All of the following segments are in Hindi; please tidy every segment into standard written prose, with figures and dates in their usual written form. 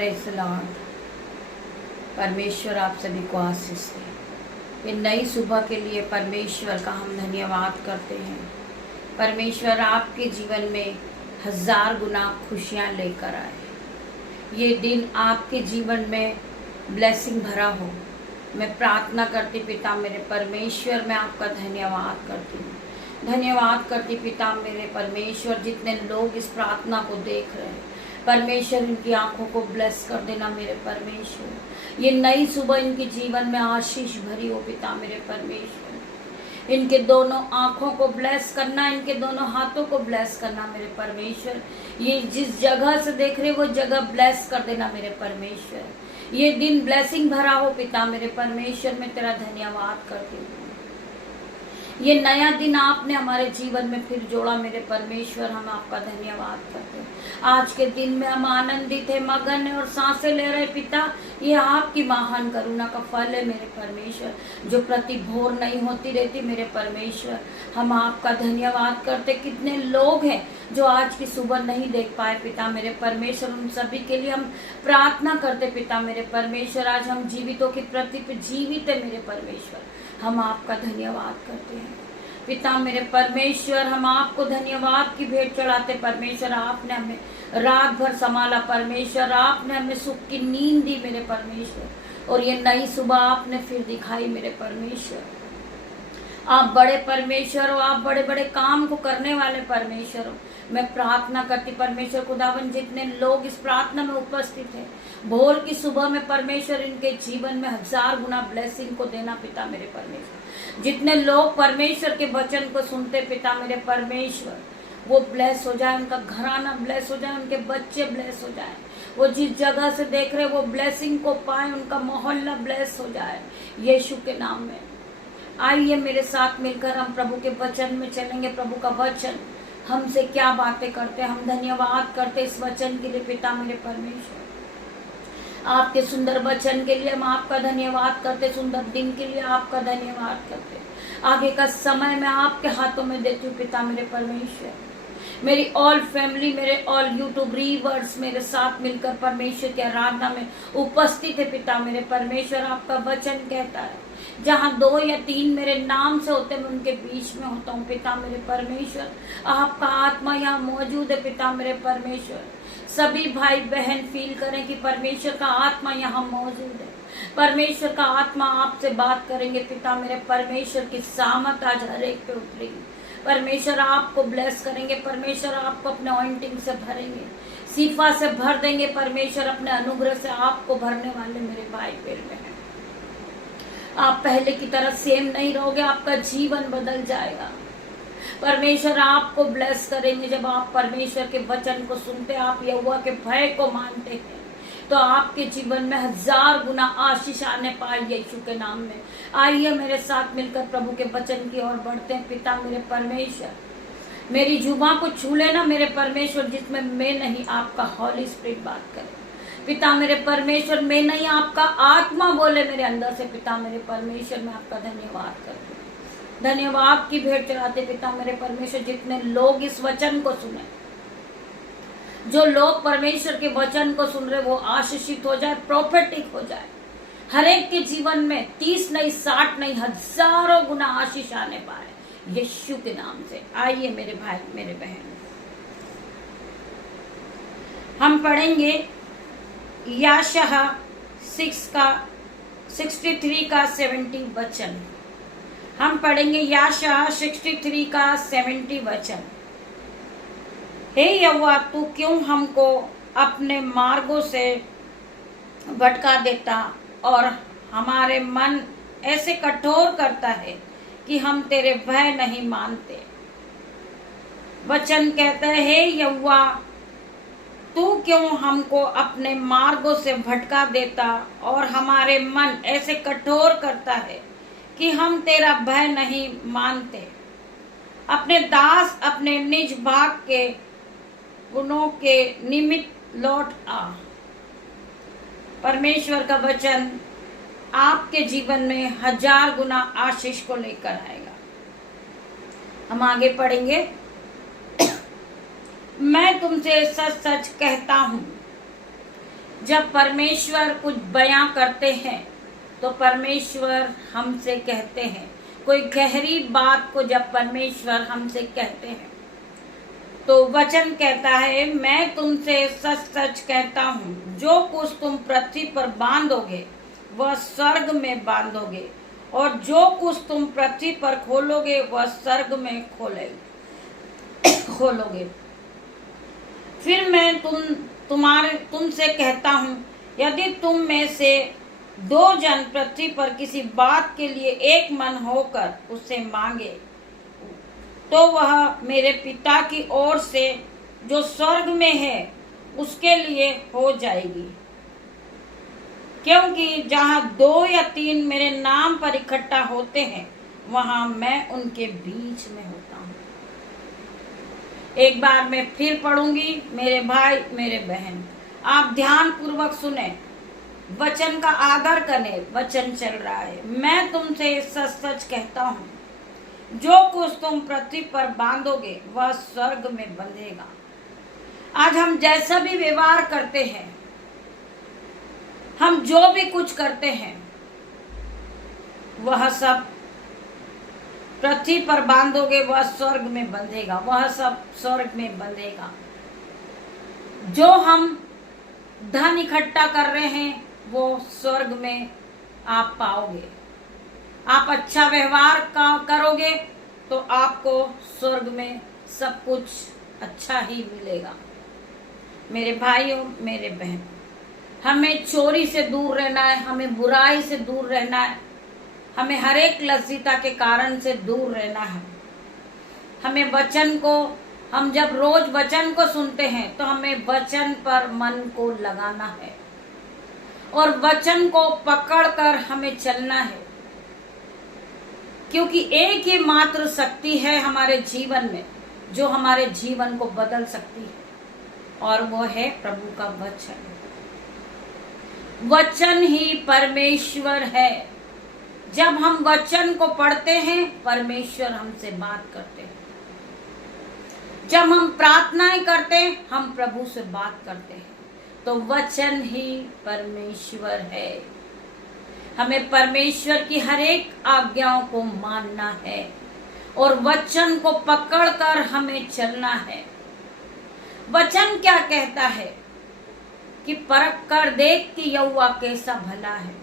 Praise the Lord. परमेश्वर आप सभी को आशीष दे। इन नई सुबह के लिए परमेश्वर का हम धन्यवाद करते हैं। परमेश्वर आपके जीवन में 1000 गुना खुशियाँ लेकर आए। ये दिन आपके जीवन में ब्लेसिंग भरा हो। मैं प्रार्थना करती पिता मेरे परमेश्वर, मैं आपका धन्यवाद करती हूँ। धन्यवाद करती पिता मेरे परमेश्वर, जितने लोग इस प्रार्थना को देख रहे हैं परमेश्वर, इनकी आंखों को ब्लेस कर देना मेरे परमेश्वर। ये नई सुबह इनके जीवन में आशीष भरी हो पिता मेरे परमेश्वर। इनके दोनों आंखों को ब्लेस करना, इनके दोनों हाथों को ब्लेस करना मेरे परमेश्वर। ये जिस जगह से देख रहे वो जगह ब्लेस कर देना मेरे परमेश्वर। ये दिन ब्लेसिंग भरा हो पिता मेरे परमेश्वर। मैं तेरा धन्यवाद करती हूँ। ये नया दिन आपने हमारे जीवन में फिर जोड़ा मेरे परमेश्वर, हम आपका धन्यवाद करते हैं। आज के दिन में हम आनंदित है, मगन है और सांसें ले रहे पिता। ये आपकी महान करुणा का फल है मेरे परमेश्वर, जो प्रति भोर नहीं होती रहती मेरे परमेश्वर। हम आपका धन्यवाद करते। कितने लोग हैं जो आज की सुबह नहीं देख पाए पिता मेरे परमेश्वर, उन सभी के लिए हम प्रार्थना करते पिता मेरे परमेश्वर। आज हम जीवितों की प्रति जीवित है मेरे परमेश्वर, हम आपका धन्यवाद करते हैं पिता मेरे परमेश्वर। हम आपको धन्यवाद की भेंट चढ़ाते परमेश्वर। आपने हमें रात भर संभाला परमेश्वर, आपने हमें सुख की नींद दी मेरे परमेश्वर, और ये नई सुबह आपने फिर दिखाई मेरे परमेश्वर। आप बड़े परमेश्वर हो, आप बड़े बड़े काम को करने वाले परमेश्वर हो। मैं प्रार्थना करती परमेश्वर खुदावन, जितने लोग इस प्रार्थना में उपस्थित हैं भोर की सुबह में परमेश्वर, इनके जीवन में 1000 गुना ब्लेसिंग को देना पिता मेरे परमेश्वर। जितने लोग परमेश्वर के वचन को सुनते पिता मेरे परमेश्वर, वो ब्लेस हो जाए, उनका घराना ब्लेस हो जाए, उनके बच्चे ब्लेस हो जाए। वो जिस जगह से देख रहे वो ब्लेसिंग को पाए, उनका मोहल्ला ब्लेस हो जाए यीशु के नाम में। आइए मेरे साथ मिलकर हम प्रभु के वचन में चलेंगे। प्रभु का वचन हमसे क्या बातें करते हैं। हम धन्यवाद करते इस वचन के लिए पिता मेरे परमेश्वर, आपके सुंदर वचन के लिए हम आपका धन्यवाद करते। सुंदर दिन के लिए आपका धन्यवाद करते। आगे का समय मैं आपके हाथों में देती हूँ पिता मेरे परमेश्वर। मेरी ऑल फैमिली, मेरे ऑल यूट्यूब रीवर्स मेरे साथ मिलकर परमेश्वर की आराधना में उपस्थित है पिता मेरे परमेश्वर। आपका वचन कहता है, जहाँ 2 या 3 मेरे नाम से होते मैं उनके बीच में होता हूँ पिता मेरे परमेश्वर। आपका आत्मा यहाँ मौजूद है पिता मेरे परमेश्वर। सभी भाई बहन फील करें कि परमेश्वर का आत्मा यहाँ मौजूद है। परमेश्वर का आत्मा आपसे बात करेंगे पिता मेरे परमेश्वर की सामर्थ आज हर एक पे उतरेगी। परमेश्वर आपको ब्लेस करेंगे। परमेश्वर आपको अपने ऑइंटिंग से भरेंगे, सीफा से भर देंगे। परमेश्वर अपने अनुग्रह से आपको भरने वाले मेरे भाई बहन हैं। आप पहले की तरह सेम नहीं रहोगे, आपका जीवन बदल जाएगा। परमेश्वर आपको ब्लेस करेंगे। जब आप परमेश्वर के वचन को सुनते, आप यहोवा के भय को मानते हैं, तो आपके जीवन में 1000 गुना आशीष आने पाए यीशु के नाम में। आइए मेरे साथ मिलकर प्रभु के वचन की ओर बढ़ते हैं पिता मेरे परमेश्वर। मेरी जुबान को छू लेना मेरे परमेश्वर, जिसमें मैं नहीं आपका हॉली स्पिरिट बात करे पिता मेरे परमेश्वर। मैं नहीं आपका आत्मा बोले मेरे अंदर से पिता मेरे परमेश्वर। मैं आपका धन्यवाद करती हूँ। धन्यवाद की भेंट चढ़ाते पिता मेरे परमेश्वर। जितने लोग इस वचन को सुने, जो लोग परमेश्वर के वचन को सुन रहे, वो आशीषित हो जाए, प्रोफेटिक हो जाए। हर एक के जीवन में 30 नहीं 60 नहीं 1000 गुना आशीष आने पाए यीशु के नाम से। आइए मेरे भाई मेरे बहन, हम पढ़ेंगे याशाया 63 का 70 वचन। हम पढ़ेंगे याशाया 63 का 70 वचन। हे यहोवा, तू क्यों हमको अपने मार्गों से भटका देता और हमारे मन ऐसे कठोर करता है कि हम तेरे भय नहीं मानते। वचन कहता है, हे यहोवा, तू क्यों हमको अपने मार्गों से भटका देता और हमारे मन ऐसे कठोर करता है कि हम तेरा भय नहीं मानते। अपने दास अपने निज भाग के गुणों के निमित्त लौट आ। परमेश्वर का वचन आपके जीवन में 1000 गुना आशीष को लेकर आएगा। हम आगे पढ़ेंगे। मैं तुमसे सच सच कहता हूँ जब परमेश्वर कुछ बयां करते हैं तो परमेश्वर हमसे कहते हैं, कोई गहरी बात को जब परमेश्वर हमसे कहते हैं तो वचन कहता है, मैं तुमसे सच सच कहता हूँ, जो कुछ तुम पृथ्वी पर बांधोगे वह स्वर्ग में बांधोगे, और जो कुछ तुम पृथ्वी पर खोलोगे वह स्वर्ग में खोलोगे। फिर मैं तुमसे कहता हूँ, यदि तुम में से 2 जन पृथ्वी पर किसी बात के लिए एक मन होकर उससे मांगे तो वह मेरे पिता की ओर से जो स्वर्ग में है उसके लिए हो जाएगी। क्योंकि जहाँ 2 या 3 मेरे नाम पर इकट्ठा होते हैं वहां मैं उनके बीच में होता हूँ। एक बार मैं फिर पढ़ूंगी, मेरे भाई मेरे बहन, आप ध्यान पूर्वक सुने, वचन का आदर करें। वचन चल रहा है, मैं तुमसे सच सच कहता हूँ, जो कुछ तुम पृथ्वी पर बांधोगे वह स्वर्ग में बंधेगा। आज हम जैसा भी व्यवहार करते हैं, हम जो भी कुछ करते हैं, वह सब पृथ्वी पर बांधोगे वह स्वर्ग में बंधेगा, वह सब स्वर्ग में बंधेगा। जो हम धन इकट्ठा कर रहे हैं वो स्वर्ग में आप पाओगे। आप अच्छा व्यवहार करोगे तो आपको स्वर्ग में सब कुछ अच्छा ही मिलेगा। मेरे भाइयों मेरे बहन, हमें चोरी से दूर रहना है, हमें बुराई से दूर रहना है, हमें हर एक लज्जिता के कारण से दूर रहना है। हमें वचन को, हम जब रोज वचन को सुनते हैं तो हमें वचन पर मन को लगाना है और वचन को पकड़कर हमें चलना है, क्योंकि एक ही मात्र शक्ति है हमारे जीवन में जो हमारे जीवन को बदल सकती है, और वो है प्रभु का वचन। वचन ही परमेश्वर है। जब हम वचन को पढ़ते हैं परमेश्वर हमसे बात करते हैं। जब हम प्रार्थनाएं करते हैं हम प्रभु से बात करते हैं। तो वचन ही परमेश्वर है। हमें परमेश्वर की हर एक आज्ञाओं को मानना है और वचन को पकड़कर हमें चलना है। वचन क्या कहता है कि परख कर देख कि यहोवा कैसा भला है।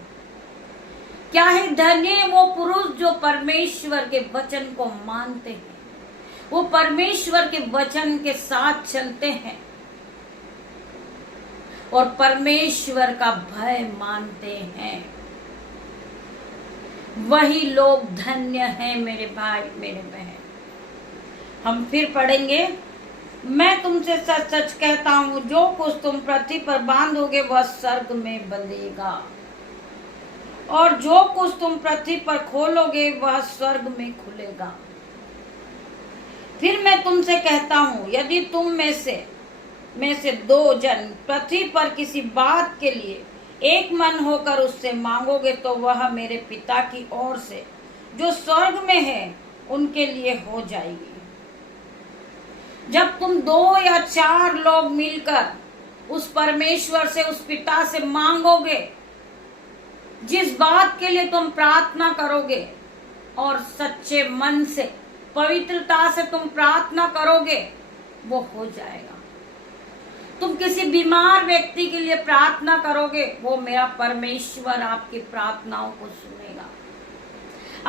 क्या है धन्य वो पुरुष जो परमेश्वर के वचन को मानते हैं, वो परमेश्वर के वचन के साथ चलते हैं और परमेश्वर का भय मानते हैं। वही लोग धन्य हैं मेरे भाई मेरे बहन। हम फिर पढ़ेंगे, मैं तुमसे सच सच कहता हूं, जो कुछ तुम पृथ्वी पर बांधोगे वह स्वर्ग में बंधेगा, और जो कुछ तुम पृथ्वी पर खोलोगे वह स्वर्ग में खुलेगा। फिर मैं तुमसे कहता हूं, यदि तुम में से 2 जन पृथ्वी पर किसी बात के लिए एक मन होकर उससे मांगोगे तो वह मेरे पिता की ओर से जो स्वर्ग में है उनके लिए हो जाएगी। जब तुम 2 या 4 लोग मिलकर उस परमेश्वर से, उस पिता से मांगोगे, जिस बात के लिए तुम प्रार्थना करोगे और सच्चे मन से, पवित्रता से तुम प्रार्थना करोगे, वो हो जाएगा। तुम किसी बीमार व्यक्ति के लिए प्रार्थना करोगे, वो मेरा परमेश्वर आपकी प्रार्थनाओं को सुनेगा।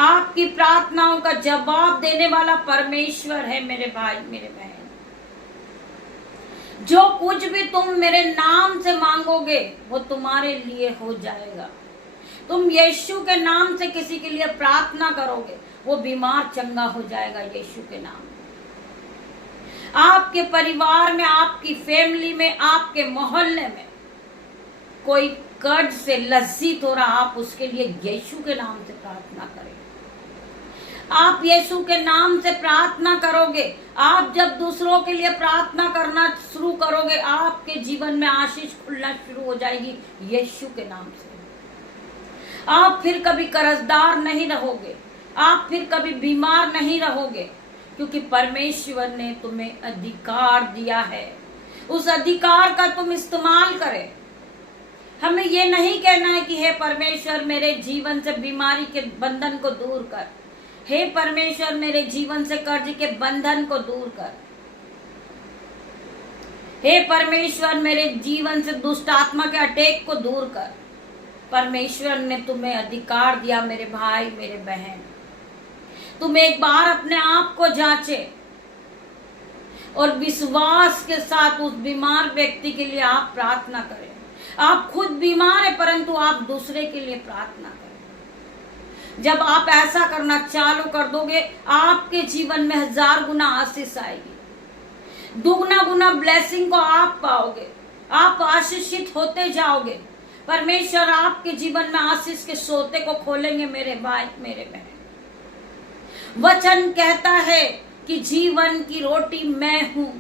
आपकी प्रार्थनाओं का जवाब देने वाला परमेश्वर है मेरे भाई मेरे बहन। जो कुछ भी तुम मेरे नाम से मांगोगे वो तुम्हारे लिए हो जाएगा। तुम यीशु के नाम से किसी के लिए प्रार्थना करोगे, वो बीमार चंगा हो जाएगा यीशु के नाम में। आपके परिवार में, आपकी फैमिली में, आपके मोहल्ले में कोई कर्ज से लज्जित हो रहा, आप उसके लिए यीशु के नाम से प्रार्थना करें। आप यीशु के नाम से प्रार्थना करोगे। आप जब दूसरों के लिए प्रार्थना करना शुरू करोगे, आपके जीवन में आशीष खुलना शुरू हो जाएगी यीशु के नाम से। आप फिर कभी कर्जदार नहीं रहोगे, आप फिर कभी बीमार नहीं रहोगे, क्योंकि परमेश्वर ने तुम्हें अधिकार दिया है। उस अधिकार का तुम इस्तेमाल करें। हमें ये नहीं कहना है कि हे परमेश्वर मेरे जीवन से बीमारी के बंधन को दूर कर, हे परमेश्वर मेरे जीवन से कर्ज के बंधन को दूर कर, हे परमेश्वर मेरे जीवन से दुष्ट आत्मा के अटैक को दूर कर। परमेश्वर ने तुम्हें अधिकार दिया मेरे भाई मेरे बहन, तुम एक बार अपने आप को जांचे और विश्वास के साथ उस बीमार व्यक्ति के लिए आप प्रार्थना करें। आप खुद बीमार है परंतु आप दूसरे के लिए प्रार्थना करें। जब आप ऐसा करना चालू कर दोगे आपके जीवन में 1000 गुना आशीष आएगी, दुगना गुना ब्लेसिंग को आप पाओगे, आप आशीषित होते जाओगे। परमेश्वर आपके जीवन में आशीष के सोते को खोलेंगे मेरे भाई मेरे बहन। वचन कहता है कि जीवन की रोटी मैं हूं,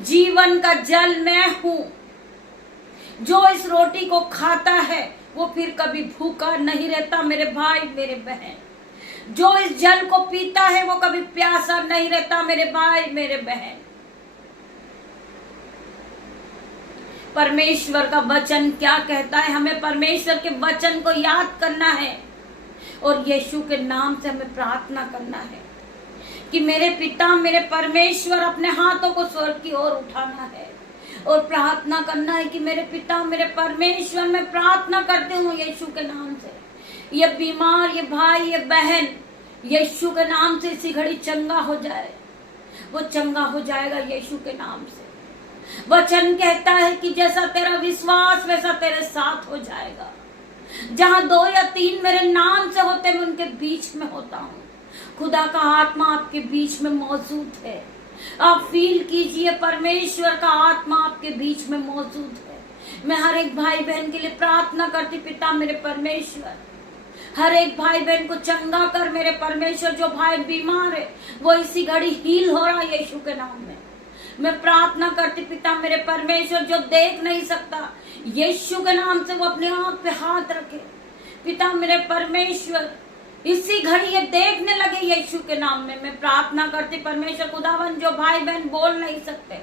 जीवन का जल मैं हूं। जो इस रोटी को खाता है वो फिर कभी भूखा नहीं रहता मेरे भाई मेरे बहन। जो इस जल को पीता है वो कभी प्यासा नहीं रहता मेरे भाई मेरे बहन। परमेश्वर का वचन क्या कहता है? हमें परमेश्वर के वचन को याद करना है और यीशु के नाम से हमें प्रार्थना करना है कि मेरे पिता मेरे परमेश्वर, अपने हाथों को स्वर्ग की ओर उठाना है और प्रार्थना करना है कि मेरे पिता मेरे परमेश्वर, मैं प्रार्थना करती हूँ यीशु के नाम से, ये बीमार ये भाई ये बहन यीशु के नाम से इसी घड़ी चंगा हो जाए। वो चंगा हो जाएगा यीशु के नाम से। वचन कहता है कि जैसा तेरा विश्वास वैसा तेरे साथ हो जाएगा। जहां 2 या 3 मेरे नाम से होते मैं उनके बीच में होता हूँ। खुदा का आत्मा आपके बीच में मौजूद है। आप फील कीजिए परमेश्वर का आत्मा आपके बीच में मौजूद है। मैं हर एक भाई बहन के लिए प्रार्थना करती, पिता मेरे परमेश्वर, हर एक भाई बहन को चंगा कर मेरे परमेश्वर। जो भाई बीमार है वो इसी घड़ी हील हो रहा है यीशु के नाम में। मैं प्रार्थना करती पिता मेरे परमेश्वर, जो देख नहीं सकता यीशु के नाम से वो अपने आंख पे हाथ रखे। पिता मेरे परमेश्वर इसी घड़ी ये देखने लगे यीशु के नाम में। मैं प्रार्थना करती परमेश्वर खुदावन, जो भाई बहन बोल नहीं सकते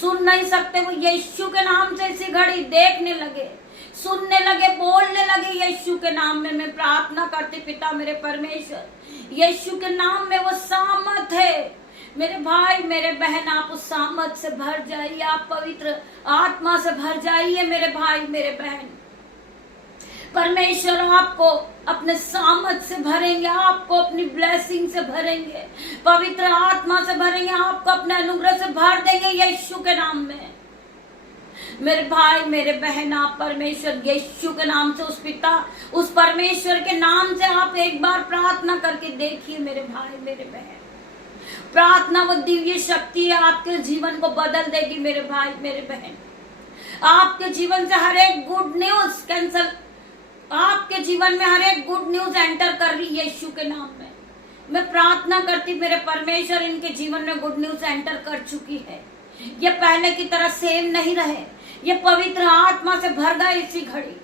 सुन नहीं सकते वो यीशु के नाम से इसी घड़ी देखने लगे, सुनने लगे, बोलने लगे यीशु के नाम में। मैं प्रार्थना करती पिता मेरे परमेश्वर, यीशु के नाम में वो सामर्थ है मेरे भाई मेरे बहन। आप उस सामर्थ से भर जाइए, आप पवित्र आत्मा से भर जाइए मेरे भाई मेरे बहन। परमेश्वर आपको अपने सामर्थ से भरेंगे, आपको अपनी ब्लेसिंग से भरेंगे, पवित्र आत्मा से भरेंगे, आपको अपने अनुग्रह से भर देंगे यीशु के नाम में। मेरे भाई मेरे बहन, आप परमेश्वर यीशु के नाम से, उस पिता उस परमेश्वर के नाम से आप एक बार प्रार्थना करके देखिए मेरे भाई मेरे बहन। प्रार्थना वो दिव्य शक्ति है, आपके जीवन को बदल देगी मेरे भाई मेरे बहन। आपके जीवन से हर एक गुड न्यूज कैंसल, आपके जीवन में हर एक गुड न्यूज एंटर कर रही है यीशु के नाम में। मैं प्रार्थना करती मेरे परमेश्वर, इनके जीवन में गुड न्यूज एंटर कर चुकी है। ये पहले की तरह सेम नहीं रहे, ये पवित्र आत्मा से भर गए इसी घड़ी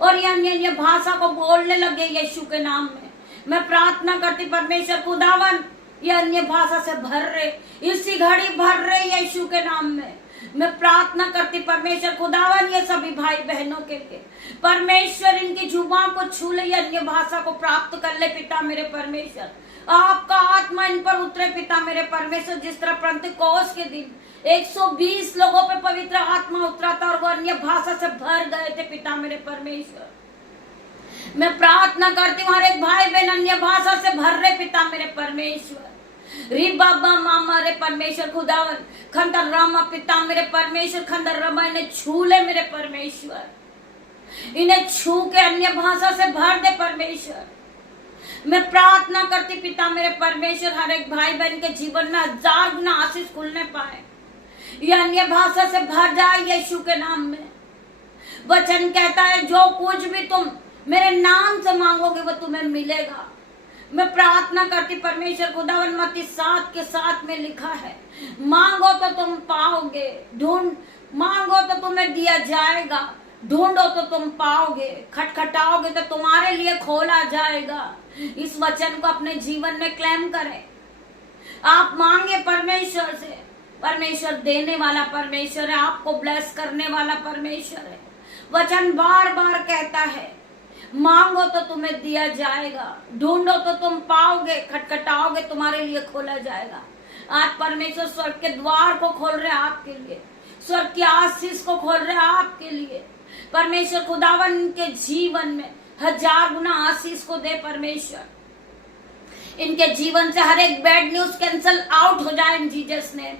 और ये अन्य भाषा को बोलने लगे यीशु के नाम में। मैं प्रार्थना करती परमेश्वर खुदावन, ये अन्य भाषा से भर रहे, इसी घड़ी भर रहे यीशु के नाम में। मैं प्रार्थना करती परमेश्वर खुदावन, ये सभी भाई बहनों के लिए परमेश्वर इनकी जुबान को छू ले, अन्य भाषा को प्राप्त कर ले पिता मेरे परमेश्वर। आपका आत्मा इन पर उतरे पिता मेरे परमेश्वर। जिस तरह पेंतिकोस्त के दिन 120 लोगों पे पवित्र आत्मा उतरा था और वो अन्य भाषा से भर गए थे पिता मेरे परमेश्वर। मैं प्रार्थना करती हूँ हर एक भाई बहन अन्य भाषा से भर रहे पिता मेरे परमेश्वर। री बाबा मामा रे परमेश्वर खुदावन, खंडर रामा पिता मेरे परमेश्वर, खंडर रमा इन्हें छू ले मेरे परमेश्वर, इन्हें छू के अन्य भाषा से भर दे परमेश्वर। मैं प्रार्थना करती पिता मेरे परमेश्वर, हर एक भाई बहन के जीवन में 1000 गुना आशीष खुलने पाए, ये अन्य भाषा से भर जाए यीशु के नाम में। वचन कहता है जो कुछ भी तुम मेरे नाम से मांगोगे वो तुम्हें मिलेगा। मैं प्रार्थना करती परमेश्वर खुदावन, मत्ती 7:7 में लिखा है, मांगो तो तुम पाओगे, मांगो तो तुम्हें दिया जाएगा, ढूंढो तो तुम पाओगे, खटखटाओगे तो तुम्हारे लिए खोला जाएगा। इस वचन को अपने जीवन में क्लेम करें। आप मांगे परमेश्वर से, परमेश्वर देने वाला परमेश्वर है, आपको ब्लेस करने वाला परमेश्वर है। वचन बार बार कहता है, मांगो तो तुम्हें दिया जाएगा, ढूंढो तो तुम पाओगे, खटखटाओगे तुम्हारे लिए खोला जाएगा। आज परमेश्वर स्वर्ग के द्वार को खोल रहे हैं आपके लिए, स्वर्ग की आशीष को खोल रहे हैं आपके लिए। परमेश्वर खुदावन के जीवन में 1000 गुना आशीष को दे परमेश्वर। इनके जीवन से हर एक बैड न्यूज कैंसल आउट हो जाए इन जीसस नेम।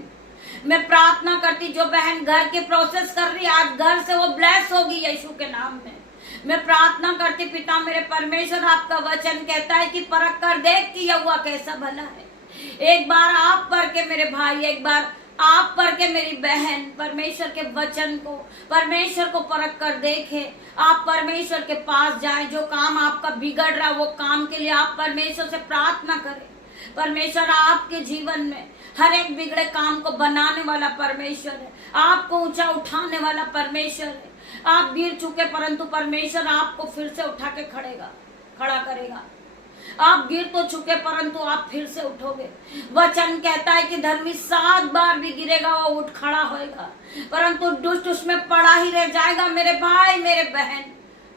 मैं प्रार्थना करती, जो बहन घर के प्रोसेस कर रही है, आज घर से वो ब्लेस होगी यीशु के नाम में। मैं प्रार्थना करती, पिता मेरे परमेश्वर, आपका वचन कहता है कि परख कर देख कि यहोवा कैसा भला है। एक बार आप पढ़ के मेरे भाई, एक बार आप पढ़ के मेरी बहन परमेश्वर के वचन को, परमेश्वर को परख कर देखे। आप परमेश्वर के पास जाएं, जो काम आपका बिगड़ रहा वो काम के लिए आप परमेश्वर से प्रार्थना करें। परमेश्वर आपके जीवन में हर एक बिगड़े काम को बनाने वाला परमेश्वर है, आपको ऊंचा उठाने वाला परमेश्वर है। आप गिर चुके परंतु परमेश्वर आपको फिर से उठा के खड़ा करेगा। आप गिर तो चुके परंतु आप फिर से उठोगे। वचन कहता है कि धर्मी 7 बार भी गिरेगा वो उठ खड़ा होएगा, परंतु दुष्ट उसमें पड़ा ही रह जाएगा। मेरे भाई मेरे बहन,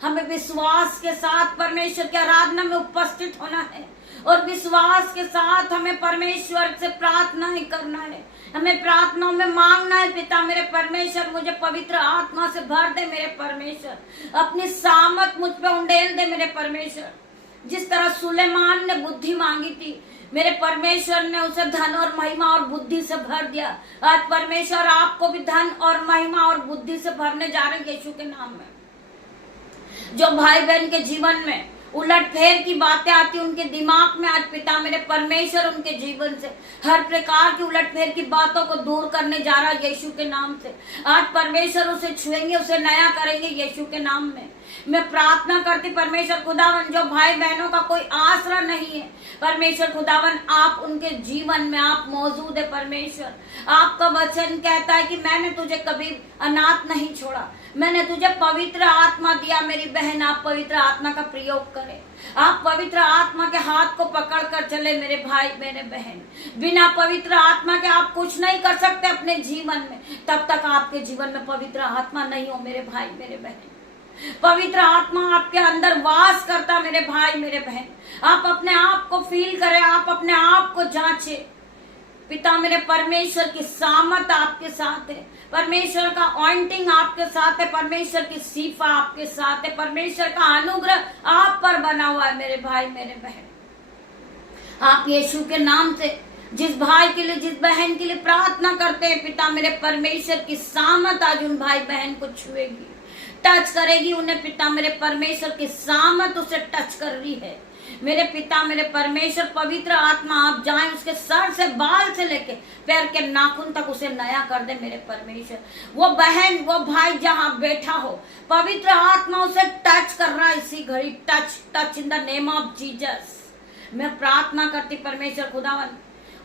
हमें विश्वास के साथ परमेश्वर की आराधना में उपस्थित होना है और विश्वास के साथ हमें परमेश्वर से प्रार्थना ही करना है। हमें प्रार्थनाओं में मांगना है, पिता मेरे परमेश्वर मुझे पवित्र आत्मा से भर दे मेरे परमेश्वर, अपनी सामत मुझ पे उंडेल दे मेरे परमेश्वर। जिस तरह सुलेमान ने बुद्धि मांगी थी, मेरे परमेश्वर ने उसे धन और महिमा और बुद्धि से भर दिया। आज परमेश्वर आपको भी धन और महिमा और बुद्धि से भरने जा रहे हैं यीशु के नाम में। जो भाई बहन के जीवन में उलट फेर की बातें आती, उनके दिमाग में आज पिता मेरे परमेश्वर उनके जीवन से हर प्रकार की उलट फेर की बातों को दूर करने जा रहा है यीशु के नाम से। आज परमेश्वर उसे छुएंगे, उसे नया करेंगे यीशु के नाम में। मैं प्रार्थना करती परमेश्वर खुदावन, जो भाई बहनों का कोई आसरा नहीं है, परमेश्वर खुदावन आप उनके जीवन में आप मौजूद है। परमेश्वर आपका वचन कहता है कि मैंने तुझे कभी अनाथ नहीं छोड़ा, मैंने तुझे पवित्र आत्मा दिया। मेरी बहन, आप पवित्र आत्मा का प्रयोग करें, आप पवित्र आत्मा के हाथ को पकड़ कर चले मेरे भाई मेरे बहन। बिना पवित्र आत्मा के आप कुछ नहीं कर सकते अपने जीवन में, तब तक आपके जीवन में पवित्र आत्मा नहीं हो मेरे भाई मेरे बहन। पवित्र आत्मा आपके अंदर वास करता मेरे भाई मेरे बहन। आप अपने आप को फील करें, आप अपने आप को जांचे। पिता मेरे परमेश्वर की सामत आपके साथ है, परमेश्वर का ऑइंटिंग आपके साथ है, परमेश्वर की सीफा आपके साथ है, परमेश्वर का अनुग्रह आप पर बना हुआ है मेरे भाई मेरे बहन। आप यीशु के नाम से जिस भाई के लिए, जिस बहन के लिए प्रार्थना करते हैं, पिता मेरे परमेश्वर की सामत आज उन भाई बहन को छुएगी, टच करेगी उन्हें। पिता मेरे परमेश्वर की सामत उसे टच कर रही है मेरे पिता मेरे परमेश्वर। पवित्र आत्मा आप जाएं, उसके सर से बाल से लेके पैर के नाखून तक उसे नया कर दे मेरे परमेश्वर। वो बहन वो भाई जहां बैठा हो, पवित्र आत्मा उसे टच कर रहा है इसी घड़ी। Touch touch in the name of Jesus. मैं प्रार्थना करती परमेश्वर खुदावन,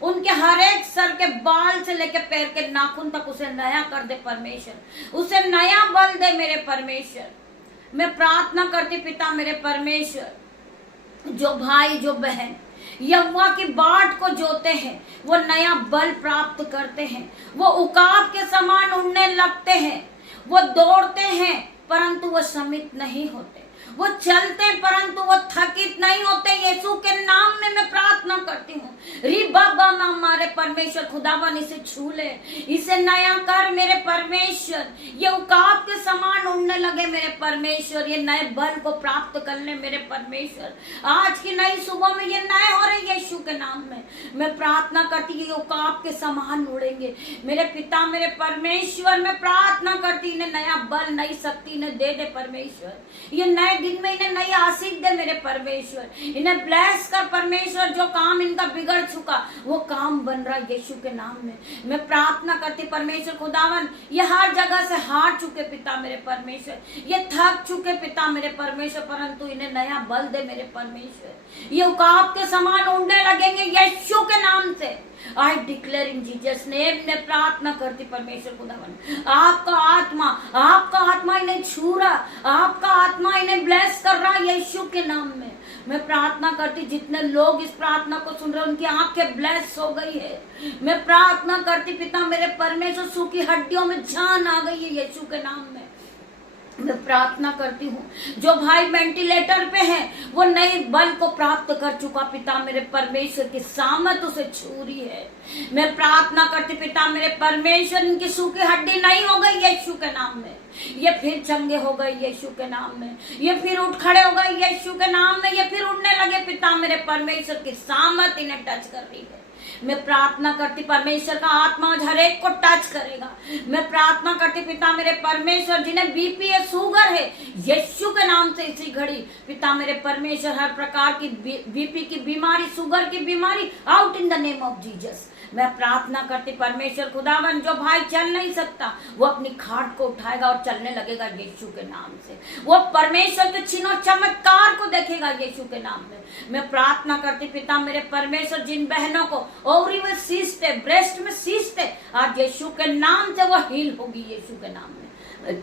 उनके हर एक सर के बाल से लेके पैर के नाखून तक उसे नया कर दे परमेश्वर, उसे नया बल दे मेरे परमेश्वर। मैं प्रार्थना करती पिता मेरे परमेश्वर, जो भाई जो बहन यहोवा की बाट को जोते हैं वो नया बल प्राप्त करते हैं, वो उकाब के समान उड़ने लगते हैं, वो दौड़ते हैं परंतु वो शमित नहीं होते, वो चलते परंतु वो थकित नहीं होते। यीशु के नाम में मैं प्रार्थना करती हूँ, री बाबा हमारे परमेश्वर खुदावन इसे छू ले, इसे नया कर मेरे परमेश्वर। ये उकाब के समान उड़ने लगे मेरे परमेश्वर, ये नए बल को प्राप्त कर ले मेरे परमेश्वर। आज की नई सुबह में ये नए हो रहे यीशु के नाम में मैं प्रार्थना करती हूँ, ये उकाब के समान उड़ेंगे मेरे पिता मेरे परमेश्वर। मैं प्रार्थना करती इन्हें नया बल नई शक्ति इन्हें दे दे परमेश्वर। ये नए दिन में इन्हें नई आशीष दे मेरे परमेश्वर, इन्हें ब्लेस कर परमेश्वर। जो काम इनका बिगड़ चुका वो काम बन रहा यीशु के नाम में मैं प्रार्थना करती परमेश्वर खुदावन। ये हर जगह से हार चुके पिता मेरे परमेश्वर, ये थक चुके पिता मेरे परमेश्वर, परंतु इन्हें नया बल दे मेरे परमेश्वर। ये उकाब के समान उड़ने लगेंगे यीशु के नाम से। I declare in Jesus name. मैं प्रार्थना करती परमेश्वर खुदावन, आपका आत्मा इन्हें छू रहा, आपका आत्मा इन्हें ब्लेस कर रहा यीशु के नाम में। मैं प्रार्थना करती जितने लोग इस प्रार्थना को सुन रहे उनकी आंखें ब्लेस हो गई है। मैं प्रार्थना करती पिता मेरे परमेश्वर, सूखी हड्डियों में जान आ गई है यीशु के नाम में। मैं प्रार्थना करती हूँ जो भाई वेंटिलेटर पे है वो नए बल को प्राप्त कर चुका पिता मेरे परमेश्वर की सामर्थ उसे छू रही है। मैं प्रार्थना करती पिता मेरे परमेश्वर इनकी सूखी हड्डी नहीं हो गई यीशु के नाम में, ये फिर चंगे हो गए यीशु के नाम में, ये फिर उठ खड़े हो गए यीशु के नाम में, ये फिर उड़ने लगे पिता मेरे परमेश्वर की सामर्थ इन्हें टच कर रही है। मैं प्रार्थना करती परमेश्वर का आत्मा हर एक को टच करेगा। मैं प्रार्थना करती पिता मेरे परमेश्वर जिन्हें बीपी है शुगर है यीशु के नाम से इसी घड़ी पिता मेरे परमेश्वर हर प्रकार की बीपी की बीमारी शुगर की बीमारी out in the name of Jesus. मैं प्रार्थना करती परमेश्वर खुदावन जो भाई चल नहीं सकता वो अपनी खाट को उठाएगा और चलने लगेगा यीशु के नाम से, वो परमेश्वर के चिन्ह चमत्कार को देखेगा यीशु के नाम में। मैं प्रार्थना करती पिता मेरे परमेश्वर जिन बहनों को ओवरी में सीस्ट है ब्रेस्ट में सीस्ट है आज यीशु के नाम से वो हील होगी यीशु के नाम में।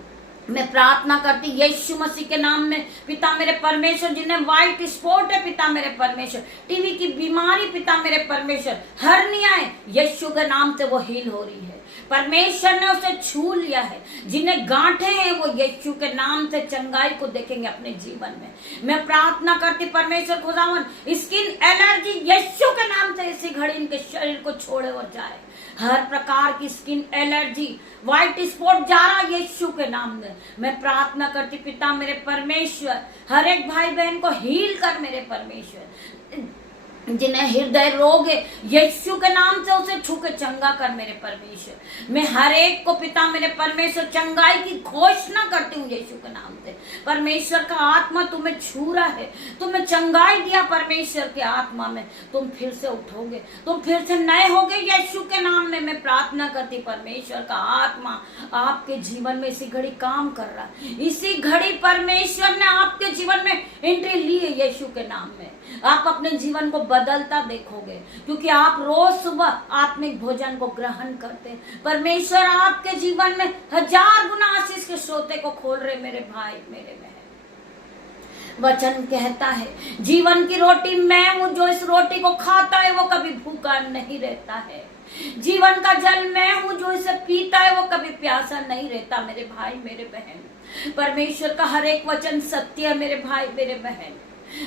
मैं प्रार्थना करती यीशु मसीह के नाम में पिता मेरे परमेश्वर जिन्हें व्हाइट स्पॉट है पिता मेरे परमेश्वर टीवी की बीमारी पिता मेरे परमेश्वर हर्नियाएं यीशु के नाम से वो हील हो रही है, परमेश्वर ने उसे छू लिया है। जिन्हें गांठे हैं वो यीशु के नाम से चंगाई को देखेंगे अपने जीवन में। मैं प्रार्थना करती परमेश्वर खुदावन स्किन एलर्जी यीशु के नाम से इसी घड़ी इनके शरीर को छोड़े और जाए। हर प्रकार की स्किन एलर्जी व्हाइट स्पॉट जा रहा यीशु के नाम में। मैं प्रार्थना करती पिता मेरे परमेश्वर हर एक भाई बहन को हील कर मेरे परमेश्वर, जिन्हें हृदय रोग है यीशु के नाम से उसे छू के चंगा कर मेरे परमेश्वर। मैं हर एक को पिता मेरे परमेश्वर चंगाई की घोषणा करती हूँ यीशु के नाम से। परमेश्वर का आत्मा तुम्हें छू रहा है, तुम्हें चंगाई दिया परमेश्वर के आत्मा में, तुम फिर से उठोगे, तुम फिर से नए होगे यीशु के नाम में। मैं प्रार्थना करती परमेश्वर का आत्मा आपके जीवन में इसी घड़ी काम कर रहा है, इसी घड़ी परमेश्वर ने आपके जीवन में एंट्री ली है यीशु के नाम में। आप अपने जीवन को बदलता देखोगे क्योंकि आप रोज सुबह आत्मिक भोजन को ग्रहण करते हैं। परमेश्वर आपके जीवन में 1000 गुना आशीष के सोते को खोल रहे मेरे भाई मेरे बहन। वचन कहता है जीवन की रोटी मैं हूँ, जो इस रोटी को खाता है वो कभी भूखा नहीं रहता है। जीवन का जल मैं हूँ, जो इसे पीता है वो कभी प्यासा नहीं रहता मेरे भाई मेरे बहन। परमेश्वर का हर एक वचन सत्य है मेरे भाई मेरे बहन।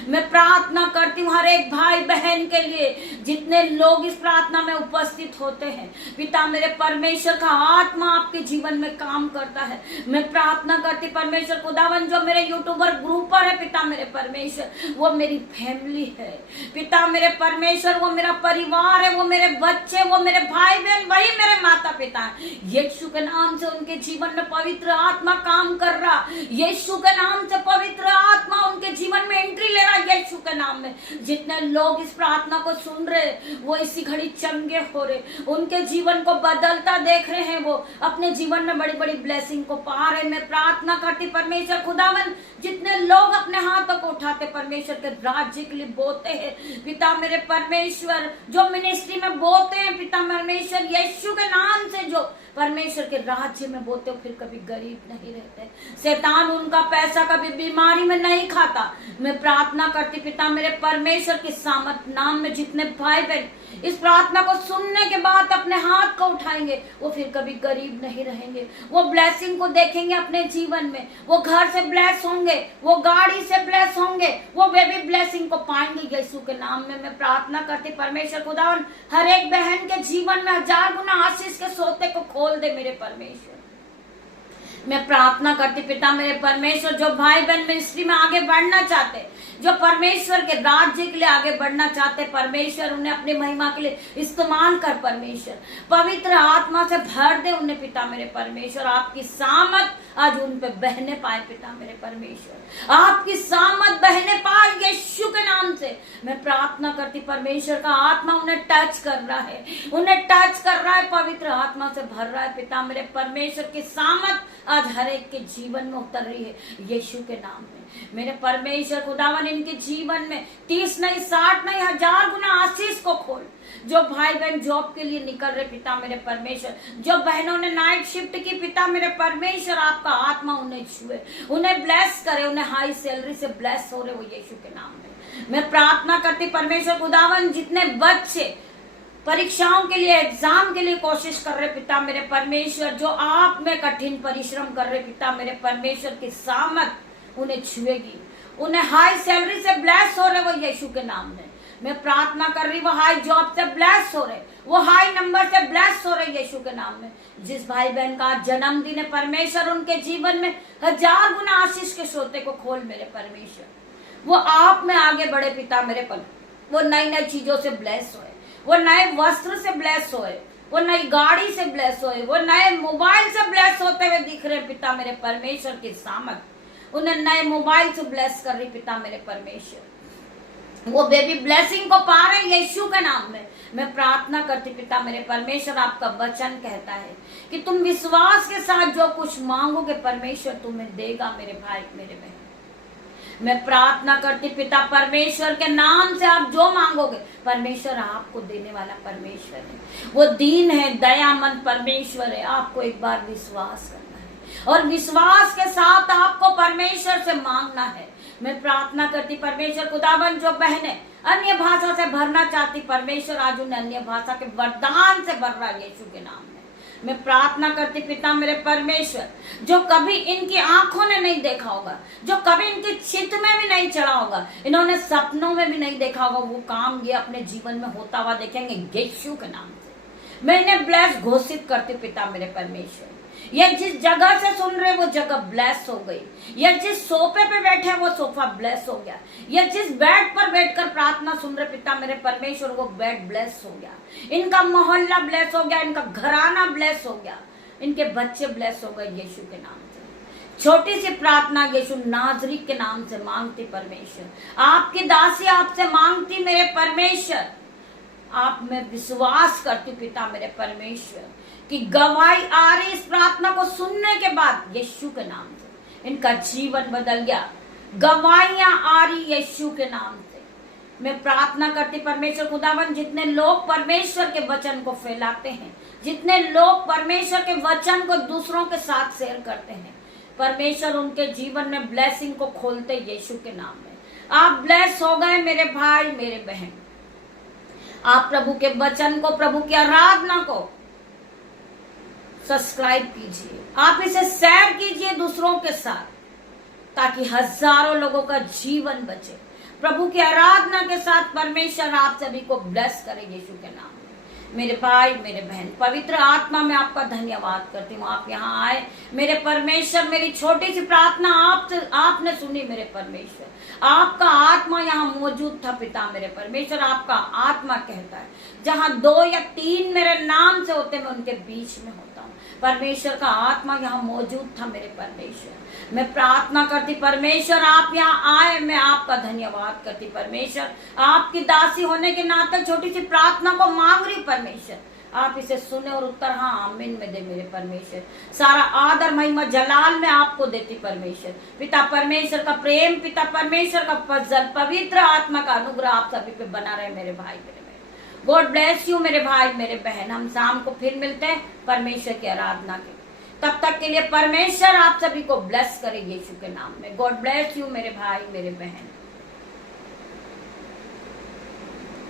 मैं प्रार्थना करती हूँ हर एक भाई बहन के लिए जितने लोग इस प्रार्थना में उपस्थित होते हैं। पिता मेरे परमेश्वर का आत्मा आपके जीवन में काम करता है। मैं प्रार्थना करती परमेश्वर खुदावन जो मेरे यूट्यूबर ग्रुपर है पिता मेरे परमेश्वर वो मेरी फैमिली है पिता मेरे परमेश्वर, वो मेरा परिवार है, वो मेरे बच्चे, वो मेरे भाई बहन, वही मेरे माता पिता है। यीशु के नाम से उनके जीवन में पवित्र आत्मा काम कर रहा, यीशु के नाम से पवित्र आत्मा उनके जीवन में एंट्री ले रहा यीशु के नाम में। जितने लोग इस प्रार्थना को सुन रहे वो इसी घड़ी चंगे हो रहे, उनके जीवन को बदलता देख रहे हैं, वो अपने जीवन में बड़ी बड़ी ब्लेसिंग को पा रहे। मैं प्रार्थना करती परमेश्वर खुदावन जितने लोग अपने हाथों को उठाते परमेश्वर के राज्य के लिए बोते हैं पिता मेरे परमेश्वर, जो मिनिस्ट्री में बोते हैं पिता परमेश्वर यीशु के नाम से, जो परमेश्वर के राज्य में बोते हो फिर कभी गरीब नहीं रहते। शैतान उनका पैसा कभी बीमारी में नहीं खाता। मैं प्रार्थना करती पिता मेरे परमेश्वर के सामर्थ नाम में जितने भाई बहन इस प्रार्थना को सुनने के बाद अपने हाथ को उठाएंगे वो फिर कभी गरीब नहीं रहेंगे, वो ब्लेसिंग को देखेंगे अपने जीवन में, वो घर से ब्लेस होंगे, वो गाड़ी से ब्लेस होंगे, वो बेबी ब्लेसिंग को पाएंगे यीशु के नाम में। मैं प्रार्थना करती परमेश्वर खुदावन हर एक बहन के जीवन में 1000 गुना आशीष के सोते को खोल दे मेरे परमेश्वर। मैं प्रार्थना करती पिता मेरे परमेश्वर जो भाई बहन मिनिस्ट्री में आगे बढ़ना चाहते, जो परमेश्वर के राज्य के लिए आगे बढ़ना चाहते, परमेश्वर उन्हें अपनी महिमा के लिए इस्तेमाल कर परमेश्वर, पवित्र आत्मा से भर दे उन्हें पिता मेरे परमेश्वर। आपकी सामत आज उन पे बहने पाए पिता मेरे परमेश्वर, आपकी सामत बहने पाए यीशु के नाम से। मैं प्रार्थना करती परमेश्वर का आत्मा उन्हें टच कर रहा है, उन्हें टच कर रहा है, पवित्र आत्मा से भर रहा है पिता मेरे परमेश्वर की सामत आज हर एक के जीवन में उतर रही है यीशु के नाम में। मेरे परमेश्वर खुदावन इनके जीवन में 30 नहीं 60 नहीं 1000 गुना आशीष को खोल। जो भाई बहन जॉब के लिए निकल रहे पिता मेरे परमेश्वर, जो बहनों ने नाइट शिफ्ट की पिता मेरे परमेश्वर आपका आत्मा उन्हें छुए, उन्हें ब्लेस करे, उन्हें हाई सैलरी से ब्लेस हो रहे वो यीशु के नाम में। मैं प्रार्थना करती परमेश्वर खुदावन जितने बच्चे परीक्षाओं के लिए, एग्जाम के लिए कोशिश कर रहे पिता मेरे परमेश्वर, जो आप में कठिन परिश्रम कर रहे पिता मेरे परमेश्वर की सामत उन्हें छुएगी। उन्हें हाई सैलरी से ब्लेस हो रहे वो यीशु के नाम में। मैं प्रार्थना कर रही, वो हाई जॉब से ब्लेस हो रहे, वो हाई नंबर से ब्लेस हो रहे यीशु के नाम में। जिस भाई बहन का जन्मदिन है परमेश्वर, उनके जीवन में 1000 गुना आशीष के सोते को खोल मेरे परमेश्वर। वो आप में आगे बढ़े पिता मेरे पर, वो नई नई चीजों से ब्लेस होए, वो नए वस्त्र से ब्लेस होए, वो नई गाड़ी से ब्लेस होए, वो नए मोबाइल से ब्लेस होते हुए दिख रहे पिता मेरे परमेश्वर की सामत उन्हें नए मोबाइल से ब्लेस कर रही पिता मेरे परमेश्वर। वो बेबी ब्लेसिंग को पा रहे यीशु के नाम में। मैं प्रार्थना करती पिता मेरे परमेश्वर, आपका वचन कहता है कि तुम विश्वास के साथ जो कुछ मांगोगे परमेश्वर तुम्हें देगा मेरे भाई मेरे बहन। मैं प्रार्थना करती पिता परमेश्वर के नाम से, आप जो मांगोगे परमेश्वर आपको देने वाला परमेश्वर है। वो दीन है, दयामंद परमेश्वर है। आपको एक बार विश्वास करना है और विश्वास के साथ आपको परमेश्वर से मांगना है। मैं प्रार्थना करती परमेश्वर खुदावन, जो बहनें अन्य भाषा से भरना चाहती परमेश्वर, आज उन्हें अन्य भाषा के वरदान से भर रहा यीशु के नाम में। मैं प्रार्थना करती पिता मेरे परमेश्वर, जो कभी इनकी आंखों ने नहीं देखा होगा, जो कभी इनकी चित्त में भी नहीं चढ़ा होगा, इन्होंने सपनों में भी नहीं देखा होगा, वो काम ये अपने जीवन में होता हुआ देखेंगे यीशु के नाम से। मैं इन्हें ब्लेस घोषित करती पिता मेरे परमेश्वर। ये जिस जगह से सुन रहे वो जगह ब्लेस हो गई। ये जिस सोफे पे बैठे वो सोफा ब्लेस हो गया। ये जिस बेड पर बैठकर प्रार्थना सुन रहे पिता मेरे परमेश्वर, वो बेड ब्लेस हो गया। इनका मोहल्ला ब्लेस हो गया, इनका घराना ब्लेस हो गया, इनके बच्चे ब्लेस हो गए यीशु के नाम से। छोटी सी प्रार्थना यीशु नाजरी के नाम से मांगती परमेश्वर। आपकी दासी आपसे मांगती मेरे परमेश्वर। आप में विश्वास करती पिता मेरे परमेश्वर कि गवाही आ रही इस प्रार्थना को सुनने के बाद यीशु के नाम से इनका जीवन बदल गया। गवाहियां आ रही यीशु के नाम से। मैं प्रार्थना करती परमेश्वर खुदावन, जितने लोग परमेश्वर के वचन को फैलाते हैं, जितने लोग परमेश्वर के वचन को दूसरों के साथ शेयर करते हैं, परमेश्वर उनके जीवन में ब्लेसिंग को खोलते यीशु के नाम में। आप ब्लेस हो गए मेरे भाई मेरे बहन। आप प्रभु के वचन को, प्रभु की आराधना को सब्सक्राइब कीजिए, आप इसे शेयर कीजिए दूसरों के साथ, ताकि हजारों लोगों का जीवन बचे। प्रभु की आराधना के साथ परमेश्वर आप सभी को ब्लेस करे यीशु के नाम में। मेरे भाई मेरे बहन, पवित्र आत्मा में आपका धन्यवाद करती हूँ। आप यहाँ आए मेरे परमेश्वर, मेरी छोटी सी प्रार्थना आपने सुनी मेरे परमेश्वर। आपका आत्मा यहाँ मौजूद था पिता मेरे परमेश्वर। आपका आत्मा कहता है जहाँ 2 या 3 मेरे नाम से होते, मैं उनके बीच में होता हूँ। परमेश्वर का आत्मा यहाँ मौजूद था मेरे परमेश्वर। मैं प्रार्थना करती परमेश्वर, आप यहाँ आए, मैं आपका धन्यवाद करती परमेश्वर। आपकी दासी होने के नाते छोटी सी प्रार्थना को मांग रही परमेश्वर, आप इसे सुने और उत्तर हाँ आमीन में दे मेरे परमेश्वर। सारा आदर महिमा जलाल में आपको देती परमेश्वर। पिता परमेश्वर का प्रेम, पिता परमेश्वर का फजल, पवित्र आत्मा का अनुग्रह आप सभी पे बना रहे मेरे भाई मेरे बहन। गॉड ब्लेस यू मेरे भाई मेरे बहन। हम शाम को फिर मिलते हैं परमेश्वर की आराधना के। तब तक के लिए परमेश्वर आप सभी को ब्लेस करे यीशु के नाम में। गॉड ब्लेस यू मेरे भाई मेरे बहन।